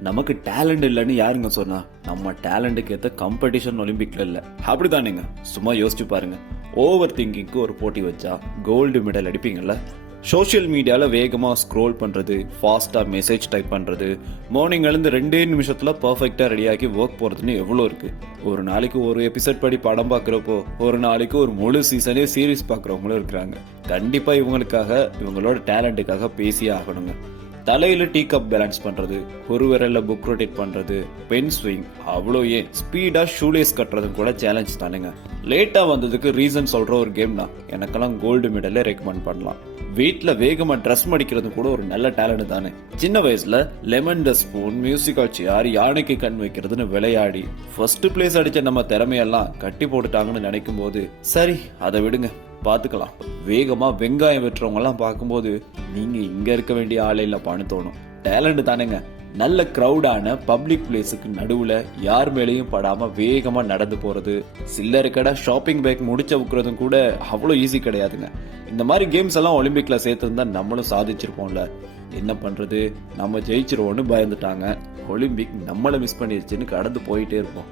நமக்கு டேலண்ட் இல்லைன்னு யாருங்க சொன்னா? நம்ம டேலண்ட்டுக்கு ஏற்ற காம்படிஷன் ஒலிம்பிக்ல இல்ல. அப்படிதானேங்க? சும்மா யோசிச்சு பாருங்க. ஓவர் திங்கிங்க்கு ஒரு போட்டி வச்சா கோல்டு மெடல் அடிப்பீங்கல்ல? சோஷியல் மீடியால வேகமா ஸ்க்ரோல் பண்றது, ஃபாஸ்டா மெசேஜ் டைப் பண்றது, மார்னிங் எழுந்து 2 நிமிஷத்துல பர்ஃபெக்டா ரெடியாகி ஒர்க் போறதுன்னு எவ்வளோ இருக்கு. ஒரு நாளைக்கு ஒரு எபிசோட் படி படம் பார்க்குறப்போ ஒரு நாளைக்கு ஒரு முழு சீசனே சீரீஸ் பார்க்குறவங்களும் இருக்கிறாங்க. கண்டிப்பா இவங்களுக்காக, இவங்களோட டேலண்ட்டுக்காக பேசியே ஆகணுங்க. தலையில டீ கப் பேலன்ஸ் பண்றது, ஒரு விரல்ல புக் ரொட்டேட் பண்றது, பென் ஸ்விங், அவ்வளோ ஏன் ஸ்பீடா ஷூலேஸ் கட்டுறது கூட சேலஞ்ச் தானுங்க. லேட்டா வந்ததுக்கு ரீசன் சொல்ற ஒரு கேம் தான் எனக்கெல்லாம் கோல்டு மெடலே ரெக்கமெண்ட் பண்ணலாம். வீட்ல வேகமா ட்ரெஸ் மடிக்கிறது கூட ஒரு நல்ல டேலண்ட் தானே. சின்ன வயசுல lemon the spoon, musical chair, யானைக்கு கண் வைக்கிறதுன்னு விளையாடி ஃபர்ஸ்ட் பிளேஸ் அடிச்ச நம்ம திறமையெல்லாம் கட்டி போட்டுட்டாங்கன்னு நினைக்கும் போது சரி அதை விடுங்க, பாத்துக்கலாம். வேகமா வெங்காயம் வெட்டுறவங்க எல்லாம் பார்க்கும்போது நீங்க இங்க இருக்க வேண்டிய ஆளே இல்லப்பான்னு தோணும். டேலண்ட் தானேங்க. நல்ல கிரௌடான பப்ளிக் பிளேஸுக்கு நடுவுல யார் மேலேயும் படாம வேகமா நடந்து போறது, சில்லறை கடை ஷாப்பிங் பேக் முடிச்ச உக்குறதும் கூட அவ்வளோ ஈஸி கிடையாதுங்க. இந்த மாதிரி கேம்ஸ் எல்லாம் ஒலிம்பிக்ல சேர்த்திருந்தா நம்மளும் சாதிச்சிருப்போம்ல. என்ன பண்றது, நம்ம ஜெயிச்சிருவோம்னு பயந்துட்டாங்க. ஒலிம்பிக் நம்மளை மிஸ் பண்ணிருச்சுன்னு கடந்து போயிட்டே இருப்போம்.